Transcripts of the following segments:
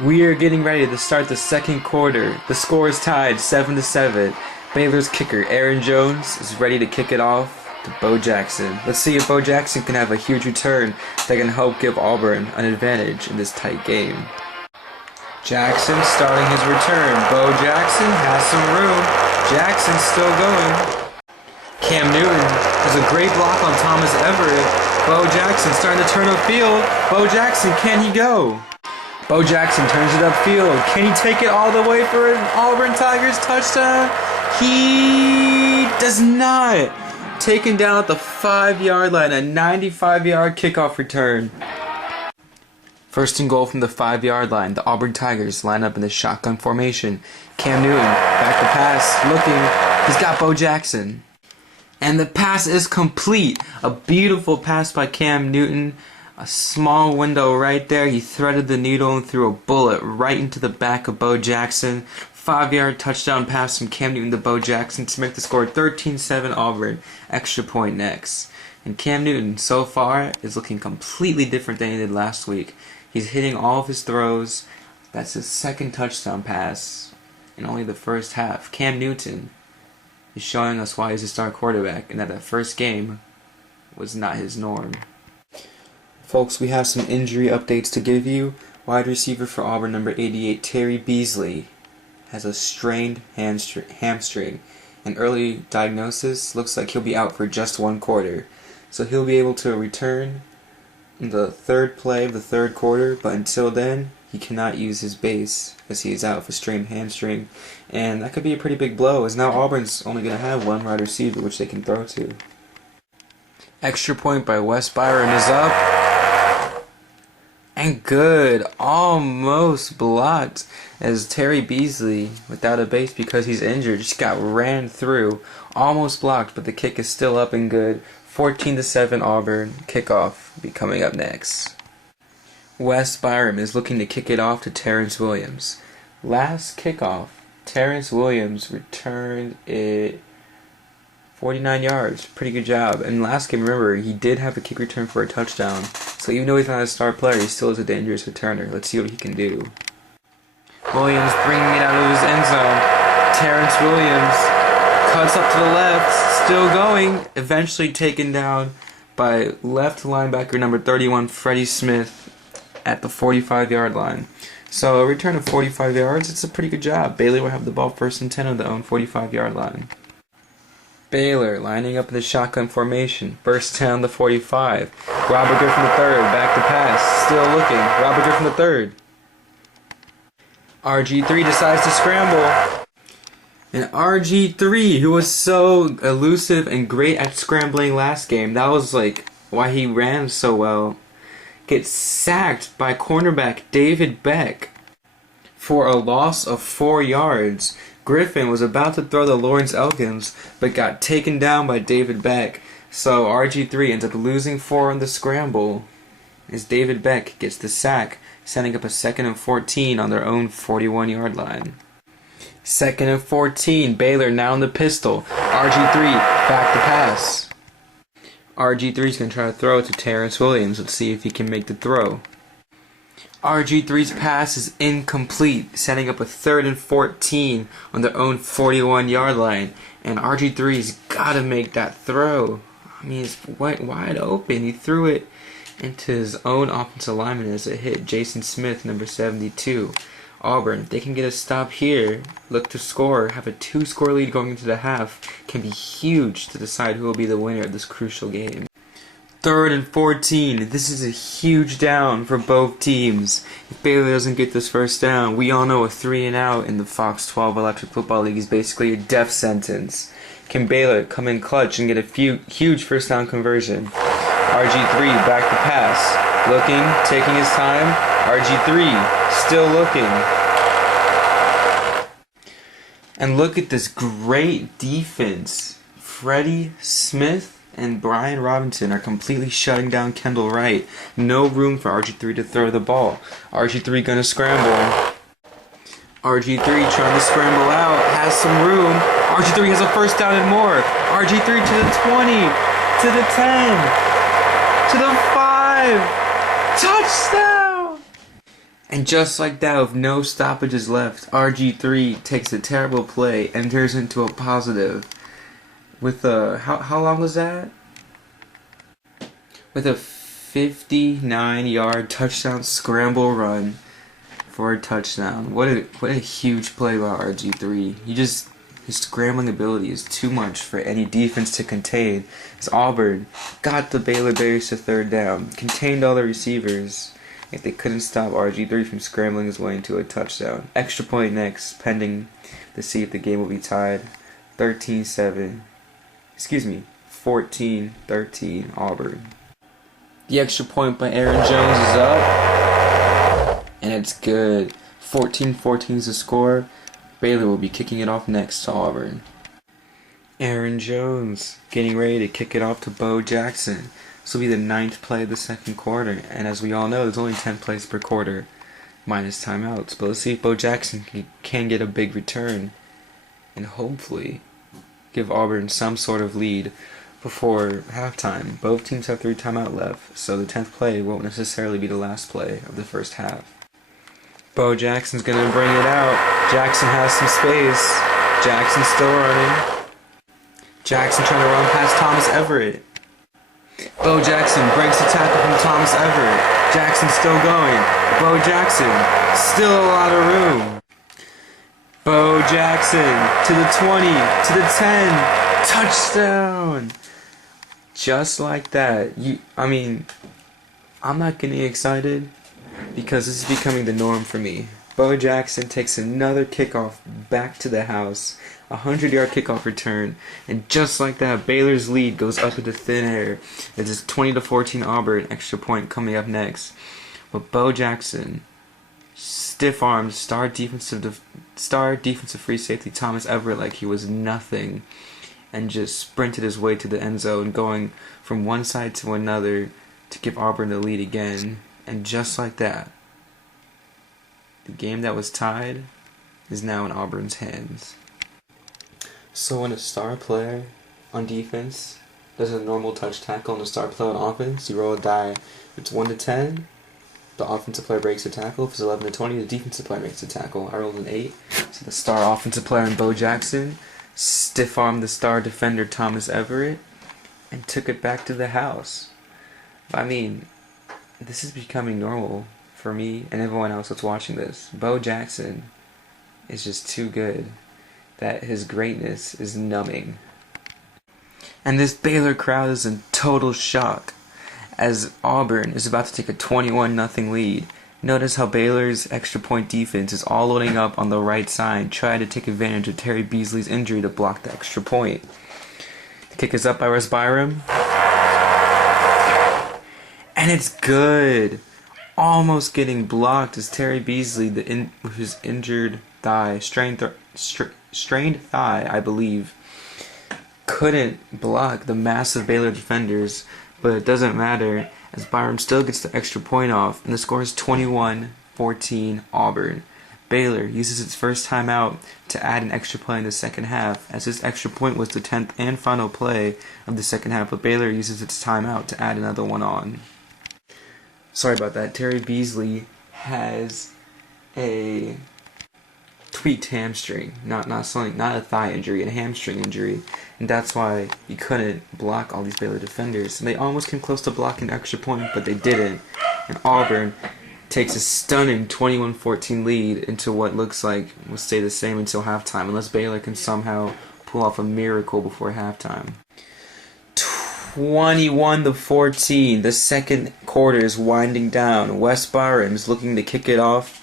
We are getting ready to start the second quarter. The score is tied 7-7. Baylor's kicker, Aaron Jones, is ready to kick it off to Bo Jackson. Let's see if Bo Jackson can have a huge return that can help give Auburn an advantage in this tight game. Jackson starting his return. Bo Jackson has some room. Jackson still going. Cam Newton has a great block on Thomas Everett. Bo Jackson starting to turn upfield. Bo Jackson, can he go? Bo Jackson turns it upfield. Can he take it all the way for an Auburn Tigers touchdown? He does not. Taken down at the 5-yard line, a 95-yard kickoff return. First and goal from the 5-yard line. The Auburn Tigers line up in the shotgun formation. Cam Newton back to pass, looking. He's got Bo Jackson. And the pass is complete. A beautiful pass by Cam Newton. A small window right there. He threaded the needle and threw a bullet right into the back of Bo Jackson. 5-yard touchdown pass from Cam Newton to Bo Jackson to make the score 13-7 Auburn. Extra point next. And Cam Newton, so far, is looking completely different than he did last week. He's hitting all of his throws. That's his second touchdown pass in only the first half. Cam Newton is showing us why he's a star quarterback and that first game was not his norm. Folks, we have some injury updates to give you. Wide receiver for Auburn, number 88, Terry Beasley, has a strained hamstring. An early diagnosis looks like he'll be out for just one quarter. So he'll be able to return in the third play of the third quarter, but until then, he cannot use his base as he is out for strained hamstring. And that could be a pretty big blow, as now Auburn's only going to have one wide receiver which they can throw to. Extra point by Wes Byram is up. And good, almost blocked, as Terry Beasley, without a base because he's injured, just got ran through. Almost blocked, but the kick is still up and good. 14-7 Auburn. Kickoff will be coming up next. Wes Byram is looking to kick it off to Terrence Williams. Last kickoff, Terrence Williams returned it 49 yards. Pretty good job. And last game, remember, he did have a kick return for a touchdown. So even though he's not a star player, he still is a dangerous returner. Let's see what he can do. Williams bringing it out of his end zone. Terrence Williams cuts up to the left, still going, eventually taken down by left linebacker number 31, Freddie Smith, at the 45-yard line. So a return of 45 yards, it's a pretty good job. Baylor will have the ball first and 10 on their own 45-yard line. Baylor lining up in the shotgun formation. First down the 45. Robert Griffin III back to pass. Still looking. Robert Griffin III. RG3 decides to scramble. And RG3, who was so elusive and great at scrambling last game, that was like why he ran so well, gets sacked by cornerback David Beck for a loss of 4 yards. Griffin was about to throw to Lawrence Elkins, but got taken down by David Beck. So RG3 ends up losing 4 on the scramble, as David Beck gets the sack, setting up a 2nd and 14 on their own 41-yard line. 2nd and 14, Baylor now in the pistol. RG3 back to pass. RG3's going to try to throw it to Terrence Williams. Let's see if he can make the throw. RG3's pass is incomplete, setting up a 3rd and 14 on their own 41-yard line. And RG3's got to make that throw. I mean, it's wide open. He threw it into his own offensive lineman as it hit Jason Smith, number 72. Auburn, if they can get a stop here, look to score, have a 2-score lead going into the half, can be huge to decide who will be the winner of this crucial game. 3rd and 14. This is a huge down for both teams. If Baylor doesn't get this first down, we all know a 3 and out in the Fox 12 Electric Football League is basically a death sentence. Can Baylor come in clutch and get a huge first down conversion? RG3 back to pass. Looking, taking his time. RG3 still looking. And look at this great defense. Freddie Smith and Brian Robinson are completely shutting down Kendall Wright. No room for RG3 to throw the ball. RG3 gonna scramble. RG3 trying to scramble out, has some room. RG3 has a first down and more. RG3 to the 20, to the 10, to the 5. Touchdown! And just like that, with no stoppages left, RG3 takes a terrible play and turns into a positive. With how long was that? With a 59-yard touchdown scramble run for a touchdown. What a huge play by RG3. His scrambling ability is too much for any defense to contain. As Auburn got the Baylor Bears to third down, contained all the receivers, if they couldn't stop RG3 from scrambling his way into a touchdown. Extra point next, pending to see if the game will be tied. 14-13 Auburn. The extra point by Aaron Jones is up, and it's good. 14-14 is the score. Baylor will be kicking it off next to Auburn. Aaron Jones getting ready to kick it off to Bo Jackson. This will be the 9th play of the second quarter, and as we all know, there's only 10 plays per quarter, minus timeouts. But let's see if Bo Jackson can get a big return, and hopefully give Auburn some sort of lead before halftime. Both teams have 3 timeouts left, so the 10th play won't necessarily be the last play of the first half. Bo Jackson's going to bring it out. Jackson has some space. Jackson's still running. Jackson trying to run past Thomas Everett. Bo Jackson breaks the tackle from Thomas Everett. Jackson's still going. Bo Jackson, still a lot of room. Bo Jackson to the 20, to the 10, touchdown! Just like that. I'm not getting excited because this is becoming the norm for me. Bo Jackson takes another kickoff back to the house, a 100-yard kickoff return, and just like that, Baylor's lead goes up into thin air. It is 20-14 Auburn, extra point coming up next. But Bo Jackson stiff-armed star defensive free safety Thomas Everett like he was nothing, and just sprinted his way to the end zone, going from one side to another to give Auburn the lead again. And just like that, the game that was tied is now in Auburn's hands. So when a star player on defense does a normal touch tackle and a star player on offense, you roll a die. If it's 1-10, the offensive player breaks the tackle. If it's 11-20, the defensive player makes the tackle. I rolled an 8. So the star offensive player in Bo Jackson stiff-armed the star defender Thomas Everett and took it back to the house. This is becoming normal for me and everyone else that's watching this. Bo Jackson is just too good that his greatness is numbing. And this Baylor crowd is in total shock as Auburn is about to take a 21-0 lead. Notice how Baylor's extra point defense is all loading up on the right side, trying to take advantage of Terry Beasley's injury to block the extra point. The kick is up by Russ Byram. And it's good. Almost getting blocked as Terry Beasley, with his injured thigh, strained thigh, I believe, couldn't block the massive Baylor defenders. But it doesn't matter, as Byram still gets the extra point off, and the score is 21-14 Auburn. Baylor uses its first timeout to add an extra play in the second half, as this extra point was the 10th and final play of the second half, but Baylor uses its timeout to add another one on. Sorry about that. Terry Beasley has a tweaked hamstring, not a thigh injury, a hamstring injury, and that's why he couldn't block all these Baylor defenders. And they almost came close to blocking an extra point, but they didn't. And Auburn takes a stunning 21-14 lead into what looks like will stay the same until halftime, unless Baylor can somehow pull off a miracle before halftime. 21-14. The second quarter is winding down. Wes Byram is looking to kick it off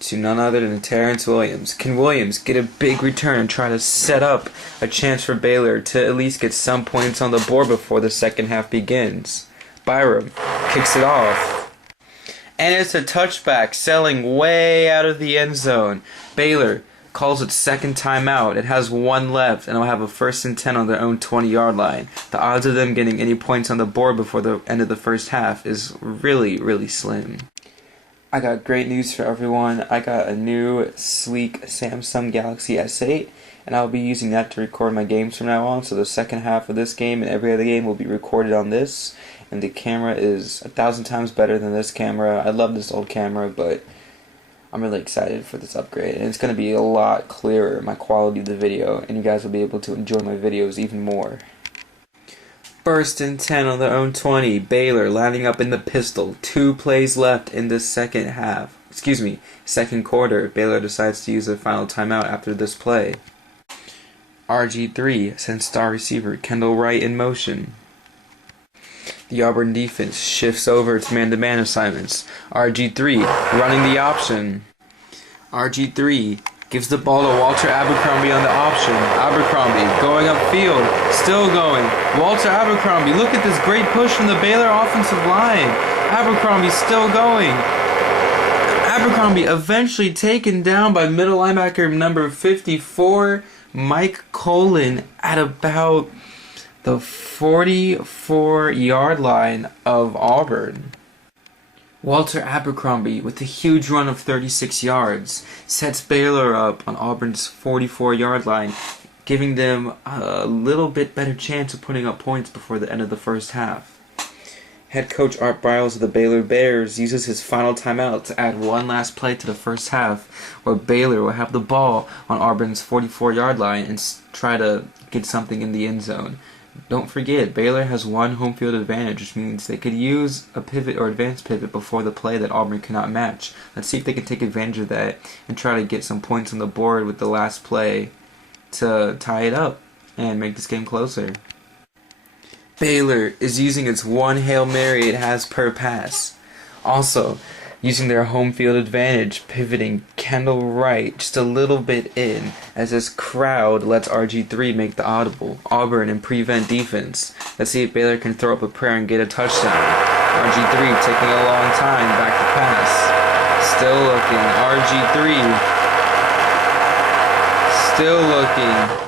to none other than Terrence Williams. Can Williams get a big return and try to set up a chance for Baylor to at least get some points on the board before the second half begins? Byram kicks it off. And it's a touchback, sailing way out of the end zone. Baylor calls its second timeout. It has one left, and will have a 1st and 10 on their own 20-yard line. The odds of them getting any points on the board before the end of the first half is really, really slim. I got great news for everyone. I got a new, sleek Samsung Galaxy S8, and I'll be using that to record my games from now on. So the second half of this game and every other game will be recorded on this, and the camera is 1,000 times better than this camera. I love this old camera, but I'm really excited for this upgrade, and it's going to be a lot clearer, my quality of the video, and you guys will be able to enjoy my videos even more. First and 10 on their own 20. Baylor lining up in the pistol. 2 plays left in the second quarter. Baylor decides to use their final timeout after this play. RG3 sends star receiver Kendall Wright in motion. The Auburn defense shifts over to man-to-man assignments. RG3 running the option. RG3 gives the ball to Walter Abercrombie on the option. Abercrombie going upfield, still going. Walter Abercrombie, look at this great push from the Baylor offensive line. Abercrombie still going. Abercrombie eventually taken down by middle linebacker number 54, Mike Colin, at about the 44-yard line of Auburn. Walter Abercrombie, with a huge run of 36 yards, sets Baylor up on Auburn's 44-yard line, giving them a little bit better chance of putting up points before the end of the first half. Head coach Art Briles of the Baylor Bears uses his final timeout to add one last play to the first half, where Baylor will have the ball on Auburn's 44-yard line and try to get something in the end zone. Don't forget, Baylor has one home field advantage, which means they could use a pivot or advanced pivot before the play that Auburn cannot match. Let's see if they can take advantage of that and try to get some points on the board with the last play to tie it up and make this game closer. Baylor is using its one Hail Mary it has per pass. Also, using their home field advantage, pivoting Kendall Wright just a little bit in as this crowd lets RG3 make the audible. Auburn in prevent defense. Let's see if Baylor can throw up a prayer and get a touchdown. RG3 taking a long time back to pass. Still looking. RG3 still looking.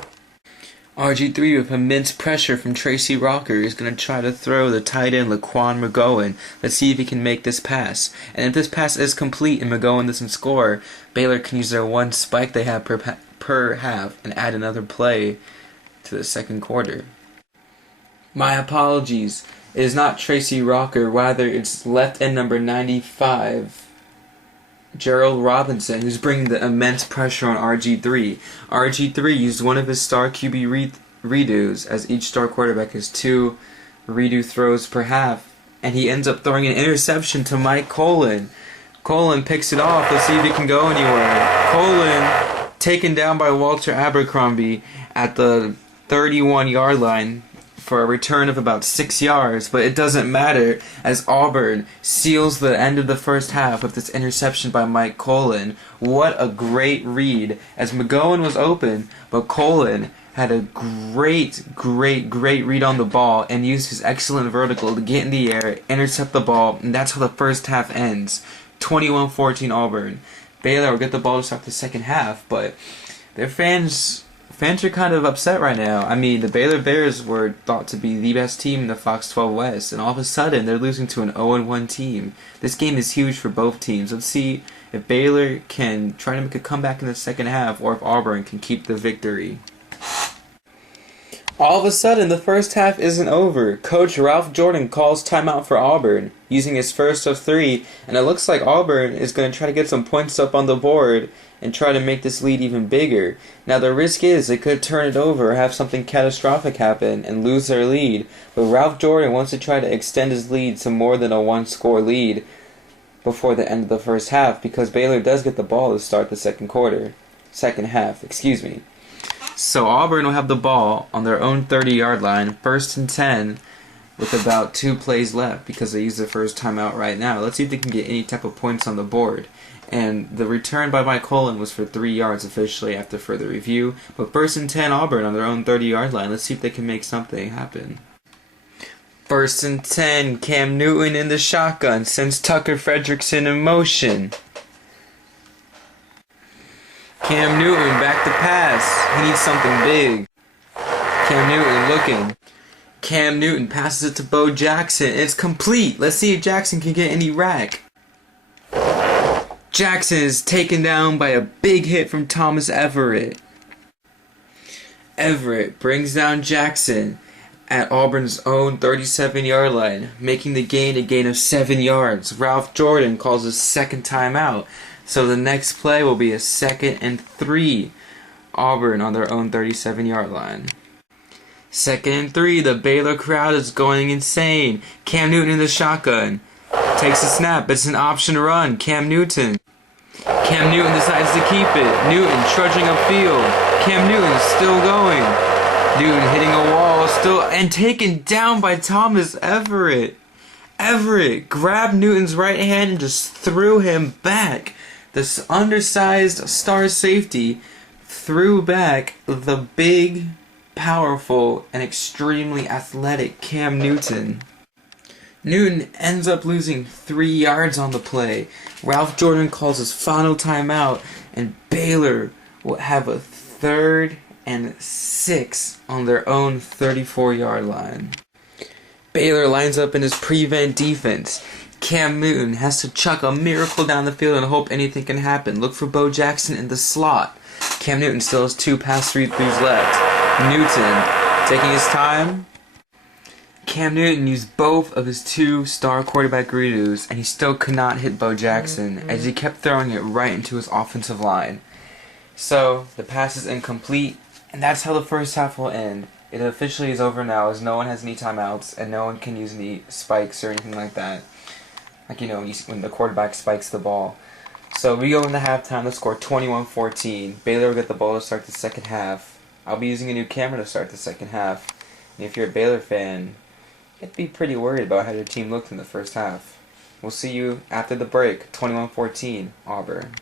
RG3 with immense pressure from Tracy Rocker is going to try to throw the tight end Laquan McGowan. Let's see if he can make this pass. And if this pass is complete and McGowan doesn't score, Baylor can use their one spike they have per half and add another play to the second quarter. My apologies. It is not Tracy Rocker, rather it's left end number 95. Gerald Robinson, who's bringing the immense pressure on RG3. RG3 used one of his star QB redos, as each star quarterback has 2 redo throws per half, and he ends up throwing an interception to Mike Colin. Colin picks it off. Let's see if it can go anywhere. Colin taken down by Walter Abercrombie at the 31-yard line for a return of about 6 yards, but it doesn't matter as Auburn seals the end of the first half with this interception by Mike Colin. What a great read, as McGowan was open, but Colin had a great read on the ball and used his excellent vertical to get in the air, intercept the ball, and that's how the first half ends. 21-14 Auburn. Baylor will get the ball to start the second half, but their fans are kind of upset right now. I mean, the Baylor Bears were thought to be the best team in the Fox 12 West, and all of a sudden they're losing to an 0-1 team. This game is huge for both teams. Let's see if Baylor can try to make a comeback in the second half, or if Auburn can keep the victory. All of a sudden, the first half isn't over. Coach Ralph Jordan calls timeout for Auburn, using his first of 3, and it looks like Auburn is going to try to get some points up on the board and try to make this lead even bigger. Now, the risk is they could turn it over or have something catastrophic happen and lose their lead, but Ralph Jordan wants to try to extend his lead to more than a one-score lead before the end of the first half, because Baylor does get the ball to start the second half. So Auburn will have the ball on their own 30-yard line, first and 10, with about 2 plays left because they use their first timeout right now. Let's see if they can get any type of points on the board. And the return by Mike Colin was for 3 yards officially after further review. But first and 10 Auburn on their own 30-yard line. Let's see if they can make something happen. First and 10, Cam Newton in the shotgun sends Tucker Fredrickson in motion. Cam Newton back to pass. He needs something big. Cam Newton looking. Cam Newton passes it to Bo Jackson. It's complete. Let's see if Jackson can get any rack. Jackson is taken down by a big hit from Thomas Everett. Everett brings down Jackson at Auburn's own 37-yard line, making the gain a gain of 7 yards. Ralph Jordan calls his second timeout. So the next play will be a 2nd and 3. Auburn on their own 37-yard line. 2nd and 3. The Baylor crowd is going insane. Cam Newton in the shotgun. Takes a snap. It's an option run. Cam Newton decides to keep it. Newton trudging upfield. Cam Newton still going. Newton hitting a wall still and taken down by Thomas Everett. Everett grabbed Newton's right hand and just threw him back. This undersized star safety threw back the big, powerful, and extremely athletic Cam Newton. Newton ends up losing 3 yards on the play. Ralph Jordan calls his final timeout, and Baylor will have a 3rd and 6 on their own 34-yard line. Baylor lines up in his prevent defense. Cam Newton has to chuck a miracle down the field and hope anything can happen. Look for Bo Jackson in the slot. Cam Newton still has 2 pass read-throughs left. Newton taking his time. Cam Newton used both of his 2 star quarterback redos, and he still could not hit Bo Jackson as he kept throwing it right into his offensive line. So the pass is incomplete, and that's how the first half will end. It officially is over now, as no one has any timeouts and no one can use any spikes or anything like that. Like, when the quarterback spikes the ball. So we go into halftime, the score 21-14. Baylor will get the ball to start the second half. I'll be using a new camera to start the second half. And if you're a Baylor fan, you'd be pretty worried about how your team looked in the first half. We'll see you after the break. 21-14, Auburn.